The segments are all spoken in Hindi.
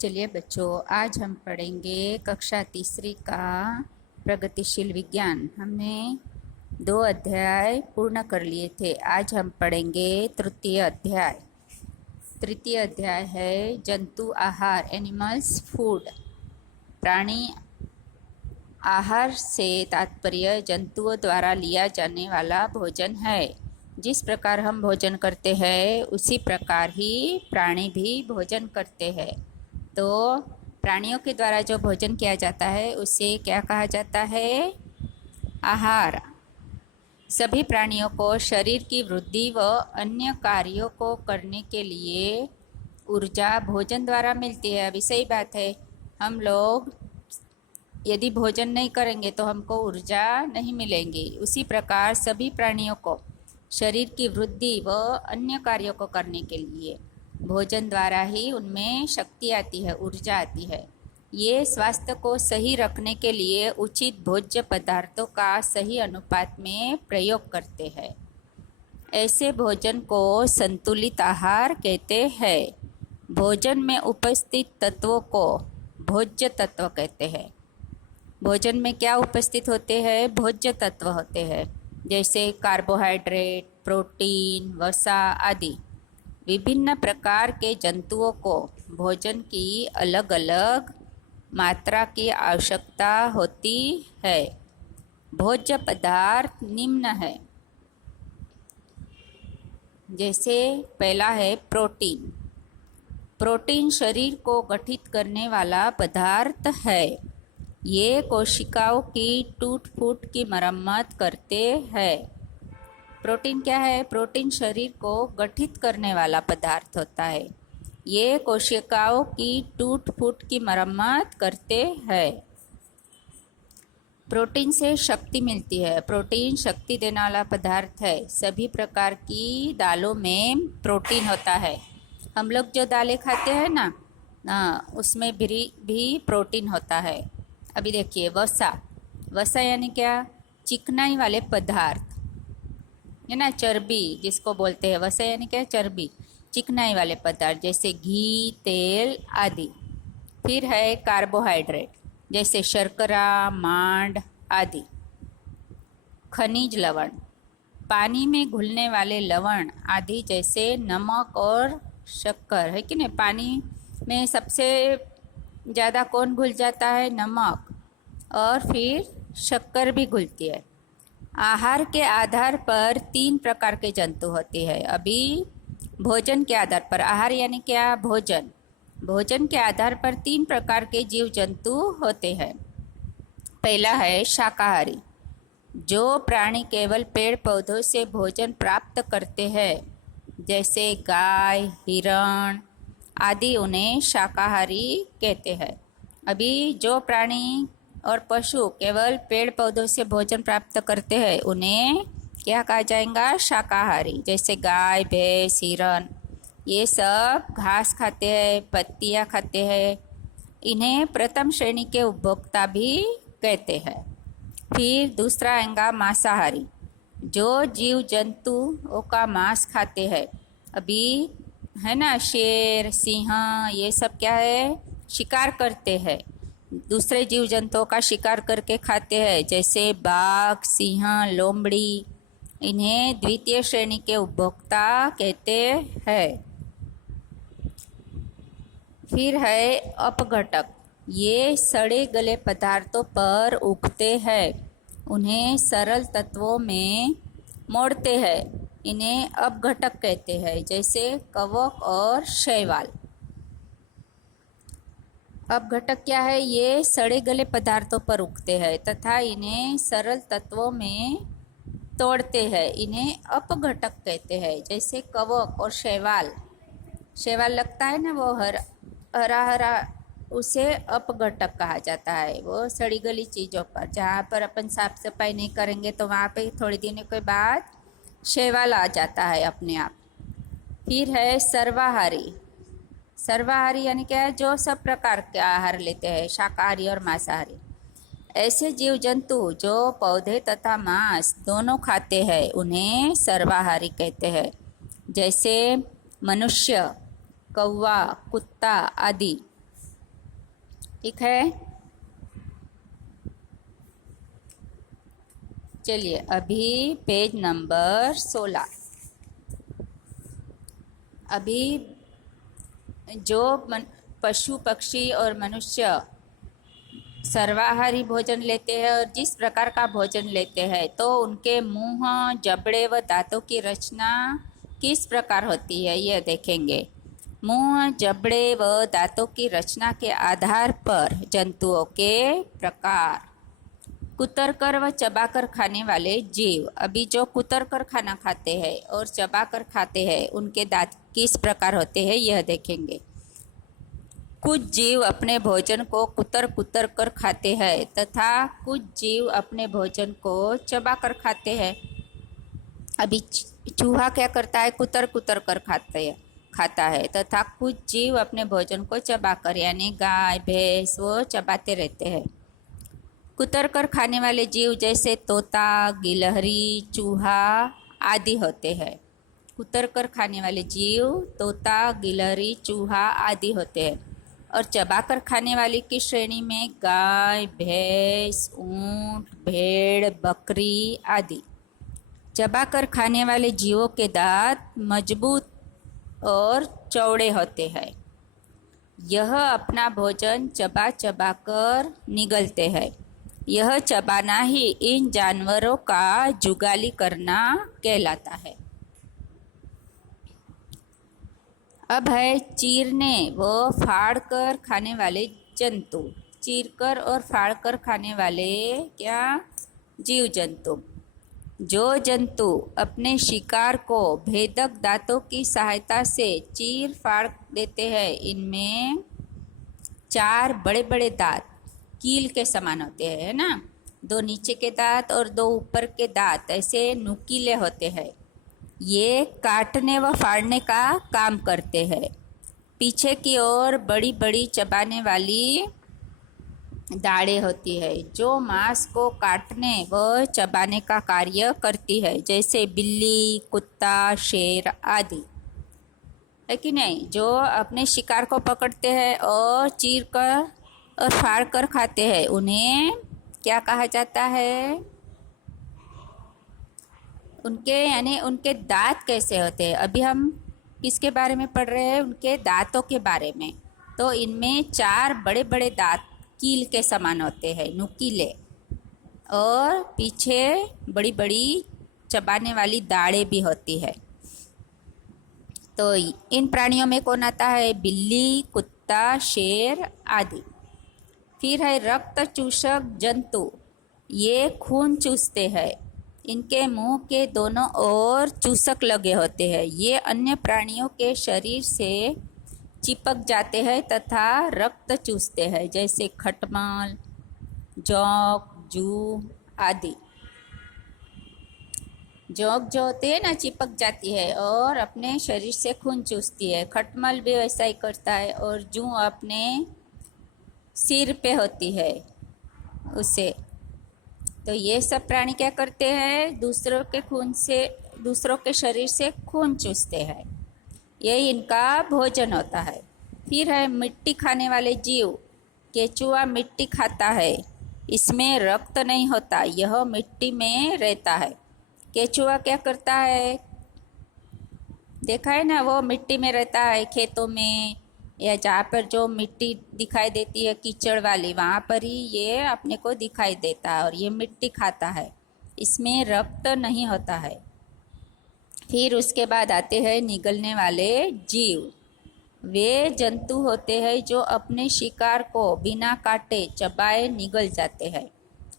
चलिए बच्चों, आज हम पढ़ेंगे कक्षा तीसरी का प्रगतिशील विज्ञान। हमने 2 अध्याय पूर्ण कर लिए थे। आज हम पढ़ेंगे तृतीय अध्याय। तृतीय अध्याय है जंतु आहार, एनिमल्स फूड। प्राणी आहार से तात्पर्य जंतुओं द्वारा लिया जाने वाला भोजन है। जिस प्रकार हम भोजन करते हैं उसी प्रकार ही प्राणी भी भोजन करते हैं। तो प्राणियों के द्वारा जो भोजन किया जाता है उसे क्या कहा जाता है? आहार। सभी प्राणियों को शरीर की वृद्धि व अन्य कार्यों को करने के लिए ऊर्जा भोजन द्वारा मिलती है। अभी सही बात है, हम लोग यदि भोजन नहीं करेंगे तो हमको ऊर्जा नहीं मिलेंगी। उसी प्रकार सभी प्राणियों को शरीर की वृद्धि व अन्य कार्यों को करने के लिए भोजन द्वारा ही उनमें शक्ति आती है, ऊर्जा आती है। ये स्वास्थ्य को सही रखने के लिए उचित भोज्य पदार्थों का सही अनुपात में प्रयोग करते हैं। ऐसे भोजन को संतुलित आहार कहते हैं। भोजन में उपस्थित तत्वों को भोज्य तत्व कहते हैं। भोजन में क्या उपस्थित होते हैं? भोज्य तत्व होते हैं, जैसे कार्बोहाइड्रेट, प्रोटीन, वसा आदि। विभिन्न प्रकार के जंतुओं को भोजन की अलग अलग मात्रा की आवश्यकता होती है। भोज्य पदार्थ निम्न है, जैसे पहला है प्रोटीन। प्रोटीन शरीर को गठित करने वाला पदार्थ है। ये कोशिकाओं की टूट फूट की मरम्मत करते हैं। प्रोटीन क्या है? प्रोटीन शरीर को गठित करने वाला पदार्थ होता है। ये कोशिकाओं की टूट फूट की मरम्मत करते हैं। प्रोटीन से शक्ति मिलती है। प्रोटीन शक्ति देने वाला पदार्थ है। सभी प्रकार की दालों में प्रोटीन होता है। हम लोग जो दालें खाते हैं ना, उसमें भी प्रोटीन होता है। अभी देखिए, वसा। वसा यानी क्या? चिकनाई वाले पदार्थ है ना, चर्बी जिसको बोलते हैं। वसा यानी क्या? चर्बी, चिकनाई वाले पदार्थ जैसे घी, तेल आदि। फिर है कार्बोहाइड्रेट, जैसे शर्करा, मांड आदि। खनिज लवण, पानी में घुलने वाले लवण आदि, जैसे नमक और शक्कर, है कि नहीं? पानी में सबसे ज़्यादा कौन घुल जाता है? नमक, और फिर शक्कर भी घुलती है। आहार के आधार पर 3 प्रकार के जंतु होते हैं। अभी भोजन के आधार पर, आहार यानी क्या? भोजन। भोजन के आधार पर 3 प्रकार के जीव जंतु होते हैं। पहला है शाकाहारी, जो प्राणी केवल पेड़ पौधों से भोजन प्राप्त करते हैं, जैसे गाय, हिरण आदि, उन्हें शाकाहारी कहते हैं। अभी जो प्राणी और पशु केवल पेड़ पौधों से भोजन प्राप्त करते हैं उन्हें क्या कहा जाएगा? शाकाहारी। जैसे गाय, भैंस, हिरण, ये सब घास खाते हैं, पत्तियाँ खाते हैं। इन्हें प्रथम श्रेणी के उपभोक्ता भी कहते हैं। फिर दूसरा आएगा मांसाहारी, जो जीव जंतुओं का मांस खाते हैं। अभी है ना, शेर, सिंह, ये सब क्या है? शिकार करते हैं, दूसरे जीव जंतुओं का शिकार करके खाते हैं, जैसे बाघ, सिंह, लोमड़ी। इन्हें द्वितीय श्रेणी के उपभोक्ता कहते हैं। फिर है अपघटक, ये सड़े गले पदार्थों पर उगते हैं, उन्हें सरल तत्वों में मोड़ते हैं। इन्हें अपघटक कहते हैं, जैसे कवक और शैवाल। अपघटक क्या है? ये सड़े गले पदार्थों पर उगते हैं तथा इन्हें सरल तत्वों में तोड़ते हैं। इन्हें अपघटक कहते हैं, जैसे कवक और शैवाल। शैवाल लगता है ना, वो हरा हरा, उसे अपघटक कहा जाता है। वो सड़ी गली चीज़ों पर, जहाँ पर अपन साफ सफाई नहीं करेंगे तो वहाँ पे थोड़ी दिनों के बाद शैवाल आ जाता है अपने आप। फिर है सर्वाहारी। सर्वाहारी यानी क्या है? जो सब प्रकार के आहार लेते हैं, शाकाहारी और मांसाहारी। ऐसे जीव जंतु जो पौधे तथा मांस दोनों खाते हैं उन्हें सर्वाहारी कहते हैं, जैसे मनुष्य, कौवा, कुत्ता आदि। ठीक है। चलिए अभी पेज नंबर 16। अभी जो पशु पक्षी और मनुष्य सर्वाहारी भोजन लेते हैं और जिस प्रकार का भोजन लेते हैं तो उनके मुंह, जबड़े व दांतों की रचना किस प्रकार होती है यह देखेंगे। मुंह, जबड़े व दांतों की रचना के आधार पर जंतुओं के प्रकार। कुतरकर व चबाकर खाने वाले जीव। अभी जो कुतरकर खाना खाते हैं और चबाकर खाते हैं उनके दांत किस प्रकार होते हैं यह देखेंगे। कुछ जीव अपने भोजन को कुतर कुतर कर खाते हैं तथा कुछ जीव अपने भोजन को चबा कर खाते हैं। अभी चूहा क्या करता है, कुतर कुतर कर खाता है तथा कुछ जीव अपने भोजन को चबाकर यानी गाय भैंस वो चबाते रहते हैं। कुतर कर खाने वाले जीव जैसे तोता, गिलहरी, चूहा आदि होते हैं। कुतर कर खाने वाले जीव तोता, गिलहरी, चूहा आदि होते हैं। और चबाकर खाने वाली की श्रेणी में गाय, भैंस, ऊंट, भेड़, बकरी आदि। चबाकर खाने वाले जीवों के दांत मजबूत और चौड़े होते हैं। यह अपना भोजन चबा चबा कर निगलते हैं। यह चबाना ही इन जानवरों का जुगाली करना कहलाता है। अब है चीरने व फाड़कर खाने वाले जंतु। चीरकर और फाड़कर खाने वाले क्या जीव जंतु। जो जंतु अपने शिकार को भेदक दांतों की सहायता से चीर फाड़ देते हैं इनमें 4 बड़े बड़े दांत कील के समान होते हैं, है ना। 2 नीचे के दांत और 2 ऊपर के दांत ऐसे नुकीले होते हैं। ये काटने व फाड़ने का काम करते हैं। पीछे की ओर बड़ी बड़ी चबाने वाली दाढ़ें होती है जो मांस को काटने व चबाने का कार्य करती है, जैसे बिल्ली, कुत्ता, शेर आदि, है कि नहीं। जो अपने शिकार को पकड़ते हैं और चीर कर और फाड़ कर खाते हैं उन्हें क्या कहा जाता है। उनके यानी उनके दांत कैसे होते हैं। अभी हम किसके बारे में पढ़ रहे हैं, उनके दांतों के बारे में। तो इनमें 4 बड़े बड़े दांत कील के समान होते हैं, नुकीले, और पीछे बड़ी बड़ी चबाने वाली दाढ़ें भी होती है। तो इन प्राणियों में कौन आता है, बिल्ली, कुत्ता, शेर आदि। फिर है रक्त चूसक जंतु। ये खून चूसते हैं। इनके मुंह के दोनों ओर चूसक लगे होते हैं। ये अन्य प्राणियों के शरीर से चिपक जाते हैं तथा रक्त चूसते हैं, जैसे खटमल, जोंक, जूं आदि। जोंक जो होती है ना, चिपक जाती है और अपने शरीर से खून चूसती है। खटमल भी वैसा ही करता है और जूं अपने सिर पे होती है उसे। तो ये सब प्राणी क्या करते हैं, दूसरों के शरीर से खून चूसते हैं। यही इनका भोजन होता है। फिर है मिट्टी खाने वाले जीव। केचुआ मिट्टी खाता है। इसमें रक्त नहीं होता, यह मिट्टी में रहता है। केचुआ क्या करता है, देखा है ना, वो मिट्टी में रहता है, खेतों में या जहाँ पर जो मिट्टी दिखाई देती है कीचड़ वाली, वहाँ पर ही ये अपने को दिखाई देता है और ये मिट्टी खाता है। इसमें रक्त नहीं होता है। फिर उसके बाद आते हैं निगलने वाले जीव। वे जंतु होते हैं जो अपने शिकार को बिना काटे चबाए निगल जाते हैं।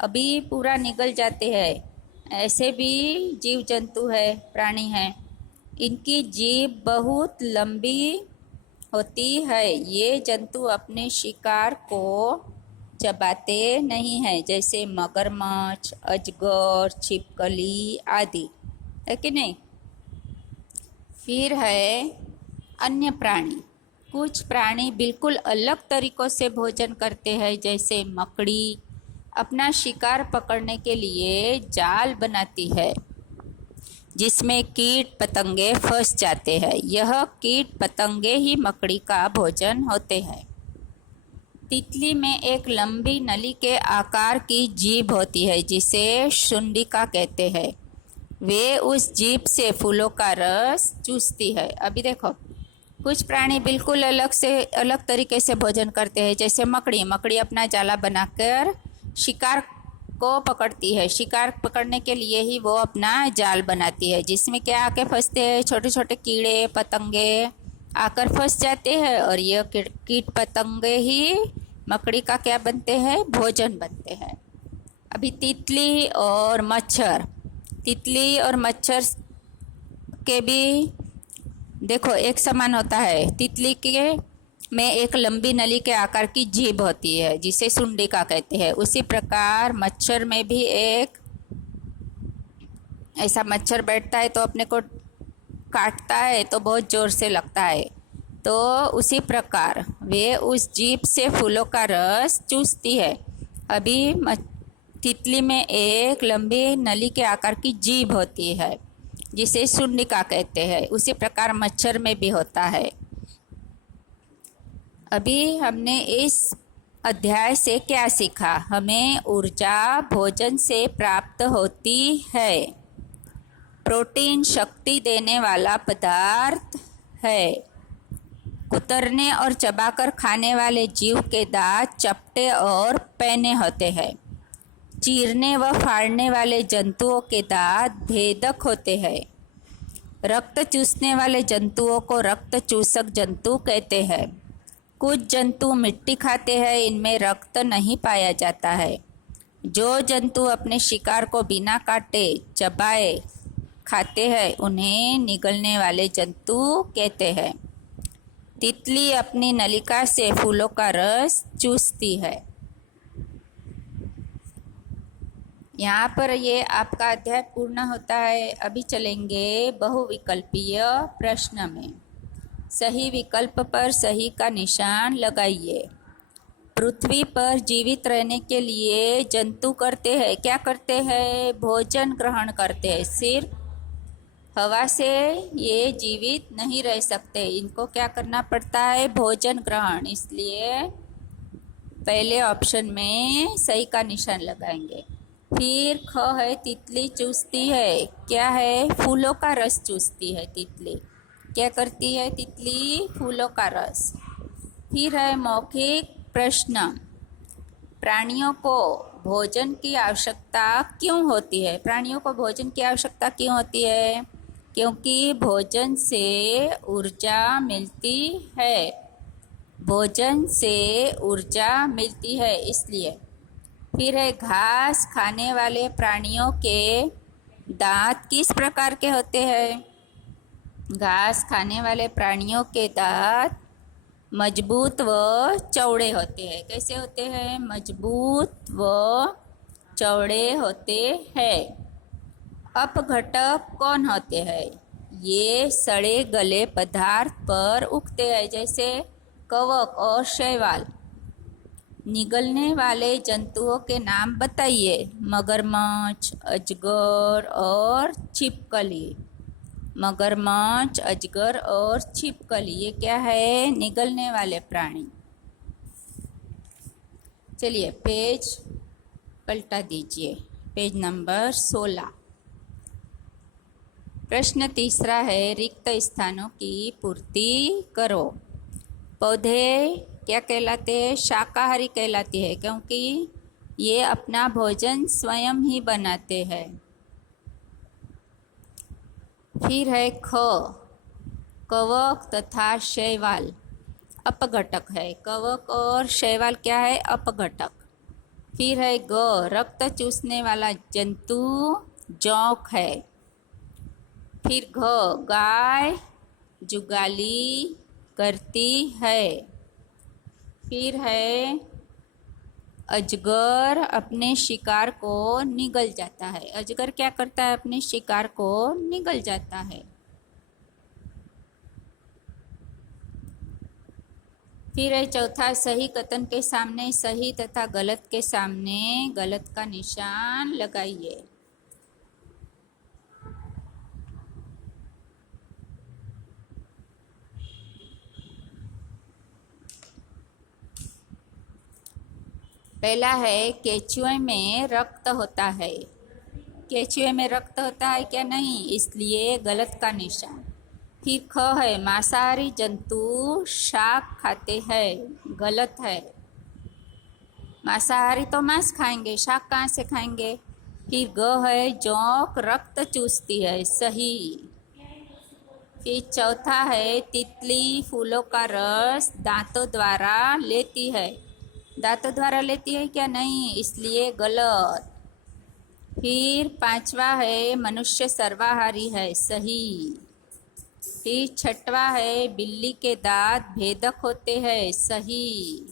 अभी पूरा निगल जाते हैं। ऐसे भी जीव जंतु है, प्राणी हैं। इनकी जीभ बहुत लंबी होती है। ये जंतु अपने शिकार को चबाते नहीं हैं, जैसे मगरमच्छ, अजगर, छिपकली आदि, है कि नहीं। फिर है अन्य प्राणी। कुछ प्राणी बिल्कुल अलग तरीक़ों से भोजन करते हैं, जैसे मकड़ी अपना शिकार पकड़ने के लिए जाल बनाती है जिसमें कीट पतंगे फंस जाते हैं। यह कीट पतंगे ही मकड़ी का भोजन होते हैं। तितली में एक लंबी नली के आकार की जीभ होती है जिसे शुंडिका कहते हैं। वे उस जीभ से फूलों का रस चूसती है। अभी देखो, कुछ प्राणी बिल्कुल अलग तरीके से भोजन करते हैं, जैसे मकड़ी। मकड़ी अपना जाला बनाकर शिकार को पकड़ती है। शिकार पकड़ने के लिए ही वो अपना जाल बनाती है, जिसमें क्या आके फंसते हैं, छोटे छोटे कीड़े पतंगे आकर फंस जाते हैं, और ये कीट पतंगे ही मकड़ी का क्या बनते हैं, भोजन बनते हैं। अभी तितली और मच्छर, तितली और मच्छर के भी देखो एक समान होता है। तितली के में एक लंबी नली के आकार की जीभ होती है जिसे सुंडिका कहते हैं। उसी प्रकार मच्छर में भी एक ऐसा मच्छर बैठता है तो अपने को काटता है तो बहुत ज़ोर से लगता है, तो उसी प्रकार वे उस जीभ से फूलों का रस चूसती है। अभी तितली में एक लंबी नली के आकार की जीभ होती है जिसे सुंडिका कहते हैं। उसी प्रकार मच्छर में भी होता है। अभी हमने इस अध्याय से क्या सीखा? हमें ऊर्जा भोजन से प्राप्त होती है। प्रोटीन शक्ति देने वाला पदार्थ है। कुतरने और चबाकर खाने वाले जीव के दांत चपटे और पैने होते हैं। चीरने व फाड़ने वाले जंतुओं के दांत भेदक होते हैं। रक्त चूसने वाले जंतुओं को रक्त चूसक जंतु कहते हैं। कुछ जंतु मिट्टी खाते हैं, इनमें रक्त नहीं पाया जाता है। जो जंतु अपने शिकार को बिना काटे चबाए खाते हैं उन्हें निगलने वाले जंतु कहते हैं। तितली अपनी नलिका से फूलों का रस चूसती है। यहाँ पर ये आपका अध्याय पूर्ण होता है। अभी चलेंगे बहुविकल्पीय प्रश्न में। सही विकल्प पर सही का निशान लगाइए। पृथ्वी पर जीवित रहने के लिए जंतु करते हैं, क्या करते हैं? भोजन ग्रहण करते हैं। सिर्फ हवा से ये जीवित नहीं रह सकते, इनको क्या करना पड़ता है? भोजन ग्रहण। इसलिए पहले ऑप्शन में सही का निशान लगाएंगे। फिर ख है, तितली चूसती है, क्या है? फूलों का रस चूसती है तितली। क्या करती है तितली? फूलों का रस। फिर है मौखिक प्रश्न, प्राणियों को भोजन की आवश्यकता क्यों होती है? प्राणियों को भोजन की आवश्यकता क्यों होती है? क्योंकि भोजन से ऊर्जा मिलती है। भोजन से ऊर्जा मिलती है इसलिए। फिर है घास खाने वाले प्राणियों के दांत किस प्रकार के होते हैं? घास खाने वाले प्राणियों के दांत मजबूत व चौड़े होते हैं। कैसे होते हैं? मजबूत व चौड़े होते हैं। अपघटक कौन होते हैं? ये सड़े गले पदार्थ पर उगते हैं, जैसे कवक और शैवाल। निगलने वाले जंतुओं के नाम बताइए। मगरमच्छ, अजगर और छिपकली। मगरमच्छ, अजगर और छिपकली, ये क्या है? निगलने वाले प्राणी। चलिए पेज पलटा दीजिए, पेज नंबर 16। प्रश्न तीसरा है, रिक्त स्थानों की पूर्ति करो। पौधे क्या कहलाते हैं? शाकाहारी कहलाते हैं, क्योंकि ये अपना भोजन स्वयं ही बनाते हैं। फिर है ख, कवक तथा शैवाल अपघटक है। कवक और शैवाल क्या है? अपघटक। फिर है ग, रक्त चूसने वाला जंतु जोंक है। फिर घ, गाय जुगाली करती है। फिर है अजगर अपने शिकार को निगल जाता है। अजगर क्या करता है? अपने शिकार को निगल जाता है। फिर है चौथा, सही कथन के सामने सही तथा गलत के सामने गलत का निशान लगाइए। पहला है केचुए में रक्त होता है। केचुए में रक्त होता है क्या? नहीं, इसलिए गलत का निशान। फिर ख है मांसाहारी जंतु शाक खाते हैं, गलत है। मांसाहारी तो मांस खाएंगे, शाक कहाँ से खाएंगे? फिर ग है जोंक रक्त चूसती है, सही। फिर चौथा है तितली फूलों का रस दांतों द्वारा लेती है। दांतों द्वारा लेती है क्या? नहीं, इसलिए गलत। फिर पांचवा है मनुष्य सर्वाहारी है, सही। फिर छठवा है बिल्ली के दांत भेदक होते हैं, सही।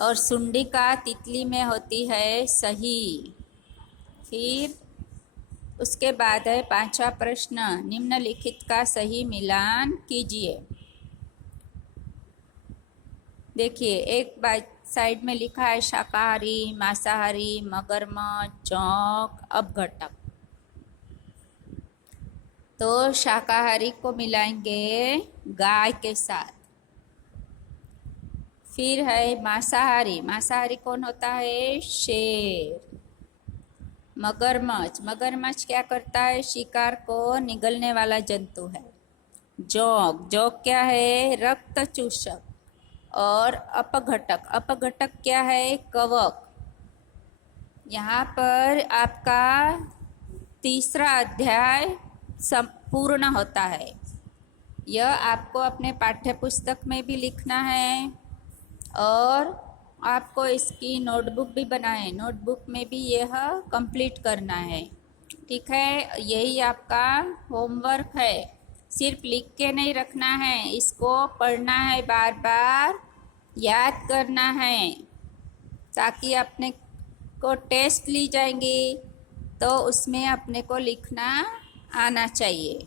और सुंडी का तितली में होती है, सही। फिर उसके बाद है पांचवा प्रश्न, निम्नलिखित का सही मिलान कीजिए। देखिए, एक साइड में लिखा है शाकाहारी, मांसाहारी, मगरमच्छ, जोंक, अपघटक। तो शाकाहारी को मिलाएंगे गाय के साथ। फिर है मांसाहारी, मांसाहारी कौन होता है? शेर। मगरमच्छ, मगरमच्छ क्या करता है? शिकार को निगलने वाला जंतु है। जोंक, जोंक क्या है? रक्त चूसक। और अपघटक, अपघटक क्या है? कवक। यहाँ पर आपका तीसरा अध्याय संपूर्ण होता है। यह आपको अपने पाठ्य पुस्तक में भी लिखना है और आपको इसकी नोटबुक भी बनाए, नोटबुक में भी यह कंप्लीट करना है। ठीक है, यही आपका होमवर्क है। सिर्फ लिख के नहीं रखना है, इसको पढ़ना है, बार बार याद करना है, ताकि अपने को टेस्ट ली जाएंगी तो उसमें अपने को लिखना आना चाहिए।